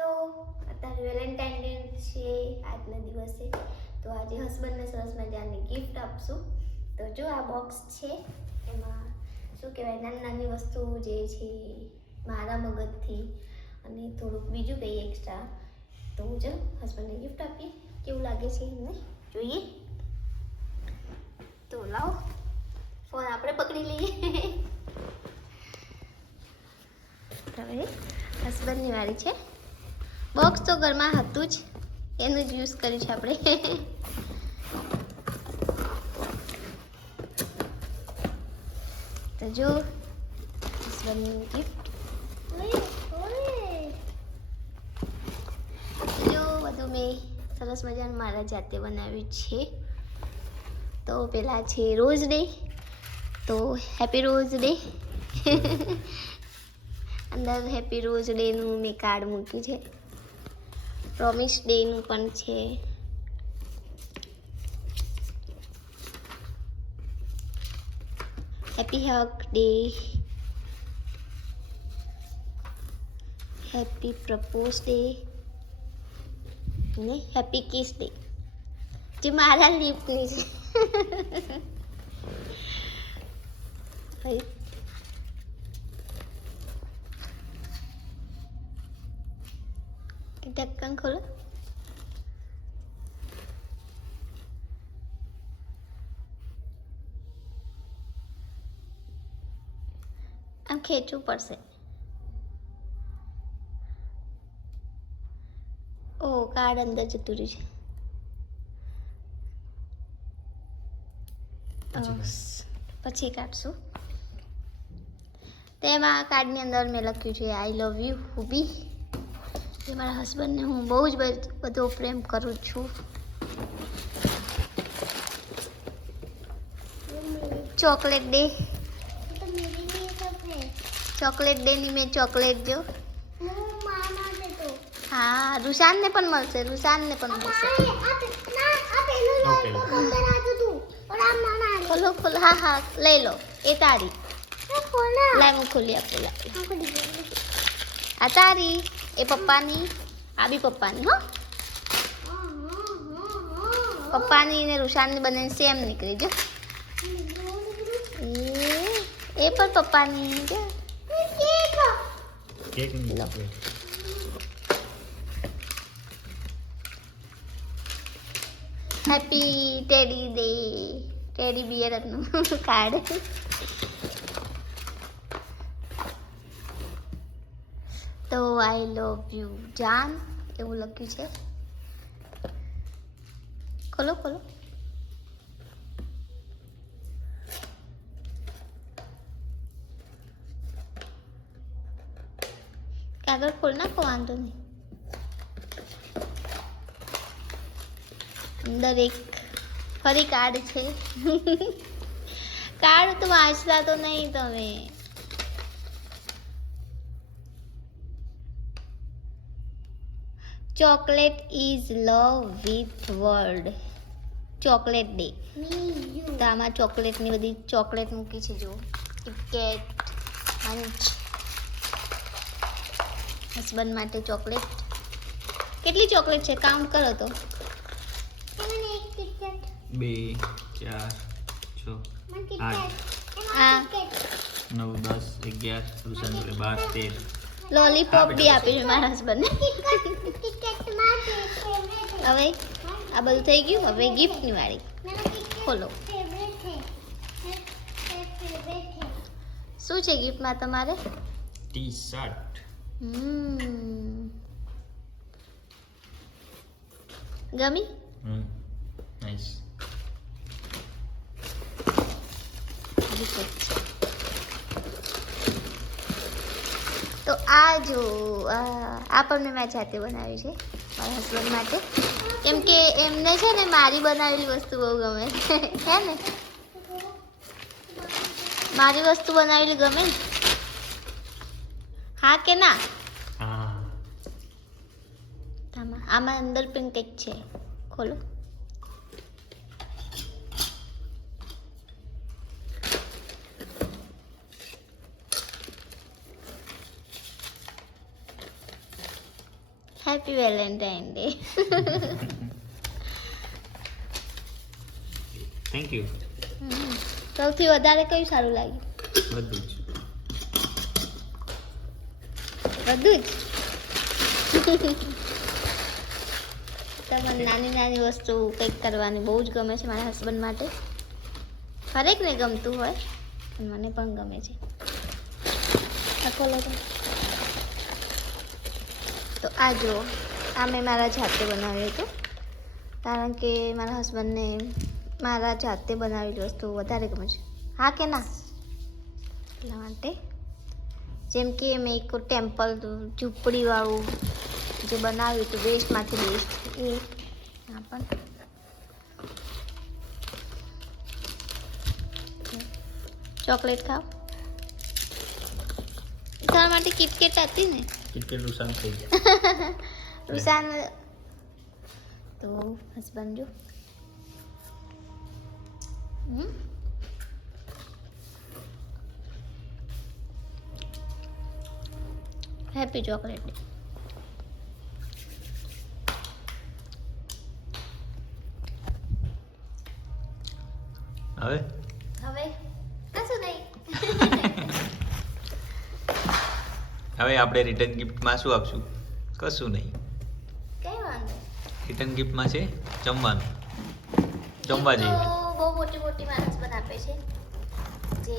તો અત્યારે Valentine day છે આજના દિવસે, તો આજે હસબન્ડને સરસ મજાની ગિફ્ટ આપશું. તો જો આ બોક્સ છે, એમાં શું કહેવાય નાની નાની વસ્તુ જે છે મારા મગજથી અને થોડુંક બીજું કંઈ એક્સ્ટ્રા. તો જો હસબન્ડને ગિફ્ટ આપીએ, કેવું લાગે છે એમને જોઈએ. તો લાવો ફોન આપણે પકડી લઈએ. હવે હસબન્ડની વારી છે. બોક્સ તો ઘરમાં હતું જ, એનું જ યુઝ કર્યું છે આપણે. તો જો હસબન્ડની ગિફ્ટ જો બધું મેં સરસ મજાનું મારા જાતે બનાવ્યું છે. તો પેલા છે રોઝ ડે, તો હેપી રોઝ ડે. અંદર હેપી રોઝ ડેનું મેં કાર્ડ મૂક્યું છે. પ્રોમિસ ડેનું પણ છે. Happy hug day, happy propose day ને હેપી કિસ ડે, જે મારા લિપની છે. ઢક્કન ખોલો. આમ ખેંચવું પડશે. ઓ કાર્ડ અંદર જતું રહ્યું છે, પછી કાઢશું. તેમાં કાર્ડની અંદર મેં લખ્યું છે આઈ લવ યુ હુબી. એ મારા હસબન્ડને હું બહુ જ બધો પ્રેમ કરું છું. ચોકલેટ ડે, ચોકલેટ ડેની મેં ચોકલેટ જો. હા, રૂશાનને પણ મળશે, રૂશાનને પણ મળશે. ખોલો ખોલો, હા હા લઈ લો, એ તારી. લાય હું ખોલી આપું. આ તારી, એ પપ્પાની, આ બી પપ્પાની. હો, પપ્પાની ને રૂશાનની બંનેની સેમ નીકળી જો. એ પણ પપ્પાની જો. Cake happy teddy day, teddy બિયરનું કાર્ડ. તો આઈ લવ યુ જાન એવું લખ્યું છે. ખોલો ખોલો. કાગળ ખોલ નાખો, વાંધો નહીં. અંદર એક ફરી કાર્ડ છે. કાર્ડ તો વાંચતા તો નહીં તમે. Chocolate is love with world, chocolate day. તો આમાં ચોકલેટની બધી ચોકલેટ મૂકી છે જો. કિટકેટ, મંચ. હસબન્ડ માટે ચોકલેટ. કેટલી ચોકલેટ છે કાઉન્ટ કરો તો. 2 4 6 8 હા, 9 10 11 રૂશાન જોડે 12 13. લોલીપોપ બી આપી છે મારા હસબન્ડને. હવે આ બધું થઈ ગયું, હવે ગિફ્ટની વાળી. ખોલો. શું છે ગિફ્ટમાં તમારે? T shirt. ગમી? નાઈસ. તો આ જો આ પણ મેં જાતે બનાવ્યું છે મારા હસબન્ડ માટે, કેમ કે એમને છે ને મારી બનાવેલી વસ્તુ બહુ ગમે. હે ને, મારી વસ્તુ બનાવેલી ગમે ને. હા કે ના? આમાં અંદર પણ કંઈક છે, ખોલો. Happy Valentine day. Thank you. સૌથી વધારે કયું સારું લાગ્યું? બધું જ. બધું જ. તમને નાની નાની વસ્તુ કંઈક કરવાની બહુ જ ગમે છે મારા હસબન્ડ માટે. હરેકને ગમતું હોય અને મને પણ ગમે છે. આ ખોલો તો આ જુઓ, આ મેં મારા જાતે બનાવ્યું હતું કારણ કે મારા હસબન્ડને મારા જાતે બનાવેલી વસ્તુ વધારે ગમે છે. હા કે ના? એટલા માટે જેમ કે મેં એક ટેમ્પલ ઝૂંપડીવાળું જે બનાવ્યું હતું વેસ્ટમાંથી બેસ્ટ, એ આ પણ ચોકલેટ ખાવ. તારા માટે કિટકેટ હતી ને? કિટકેટ નુકસાન થઈ ગયા. વિશાન તો હસબન્ડ જો હેપી ચોકલેટ ડે. હવે હવે કશું નહીં. હવે આપણે રિટર્ન ગિફ્ટમાં શું આપશું? કશું નહીં. કઈ વાંધો રિટર્ન ગિફ્ટમાં છે જમવાનું. જમવા જઈએ. બહુ મોટી મોટી માણસ પણ આપે છે જે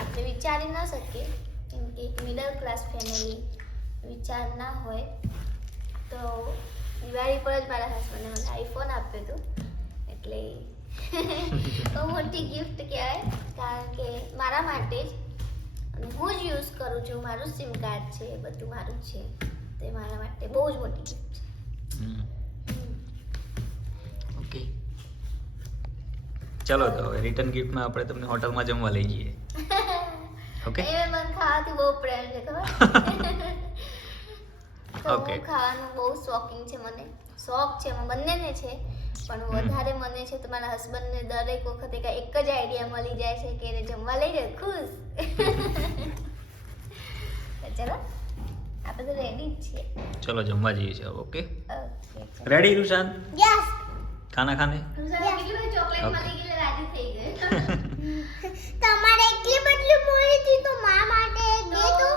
આપણે વિચારી ન શકીએ, કેમ કે એક મિડલ ક્લાસ ફેમિલી વિચાર ના હોય. તો દિવાળી પર જ મારા હસબન્ડે મને આઈફોન આપ્યો હતો, એટલે બહુ મોટી ગિફ્ટ કહેવાય કારણ કે મારા માટે જ, અને હું જ યુઝ કરું છું. મારું સિમ કાર્ડ છે, બધું મારું જ છે. તે મારા માટે બહુ જ મોટી ગિફ્ટ છે. ઓકે, ચલો તો હવે રિટર્ન ગિફ્ટમાં આપણે તમને હોટલમાં જમવા લઈ જઈએ. ઓકે, એ મને ખાવાથી બહુ પ્રેમ છે, ખબર? તો Okay. હું ખાવાનું બહુ શોખીન છે. મને શોખ છે, બંનેને છે, પણ વધારે મને છે. તો મારા હસબન્ડને દરેક વખતે એક જ આઈડિયા મળી જાય છે કે એને જમવા લઈ જાય ખુશ. તો ચલો, આપણે તો રેડી જ છીએ. ચલો જમવા જઈએ છીએ. Okay, okay, ready Rushan? Yes. ખાના ખાને? Chocolate Okay. મળી ગઈ, રાજી થઈ ગઈ. તમારે એટલી બટલી મોરી હતી તો મા માટે દે તો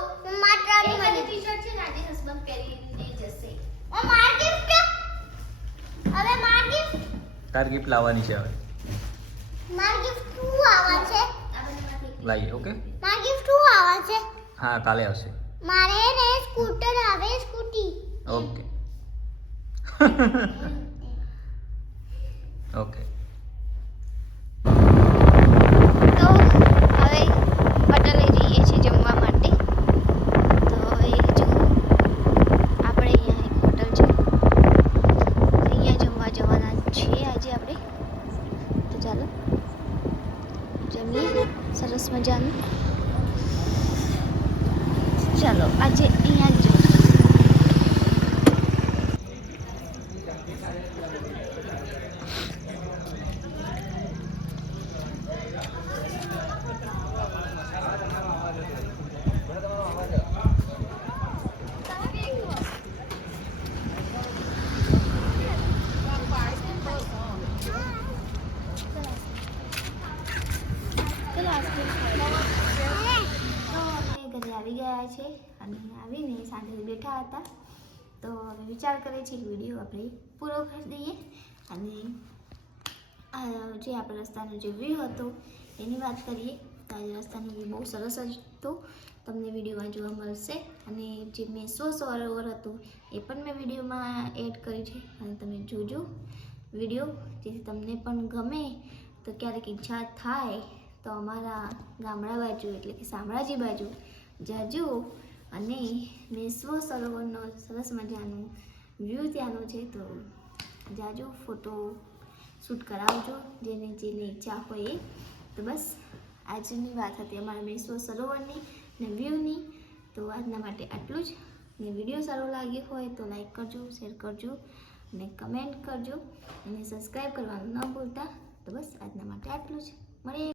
માત્રાની મને ટી-શર્ટ છે ને આજે હસબન્ડ પહેરીને જશે. ઓ માર ગિફ્ટ, હવે માર ગિફ્ટ, તાર ગિફ્ટ લાવવાની છે હવે. માર ગિફ્ટ શું આવા છે? લાવીએ. ઓકે, માર ગિફ્ટ શું આવા છે? હા કાલે આવશે. મારે ને સ્કૂટર આવે, સ્કૂટી. ઓકે. ઓકે, તો હવે હોટલે જઈએ છીએ જમવા માટે. તો હવે જો આપણે અહીંયા એક હોટલ છે, અહીંયા જમવા જવાના છીએ આજે આપણે. તો ચાલો જમીએ સરસ મજાનું. ચાલો આજે અહીંયા જ જમશું. ઘરે આવી ગયા છે અને આવીને સાંજે બેઠા હતા. તો હવે વિચાર કરે છે કે વિડીયો આપણે પૂરો કરી દઈએ અને જે આપણા રસ્તાનો જે વ્યૂ હતો એની વાત કરીએ. તો આજે રસ્તાનો વ્યૂ બહુ સરસ જ હતો, તમને વિડીયોમાં જોવા મળશે. અને જે મેસો સરોવર હતું એ પણ મેં વિડીયોમાં એડ કરી છે અને તમે જોજો વિડીયો, જેથી તમને પણ ગમે. તો ક્યારેક ઈચ્છા થાય તો અમારા ગામડા બાજુ એટલે કે શામળાજી બાજુ જાજો અને મેશ્વો સરોવરનો સરસ મજાનો વ્યૂ ત્યાંનો છે. તો જાજો ફોટો શૂટ કરાવજો જેને ઈચ્છા હોય એ. તો બસ આજની વાત હતી અમારા મેશ્વો સરોવરની ને વ્યૂની. તો આજના માટે આટલું જ. ને વિડીયો સારો લાગ્યો હોય તો લાઈક કરજો, શેર કરજો અને કમેન્ટ કરજો અને સબસ્ક્રાઈબ કરવાનું ન ભૂલતા. તો બસ આજના માટે આટલું જ. મળીએ.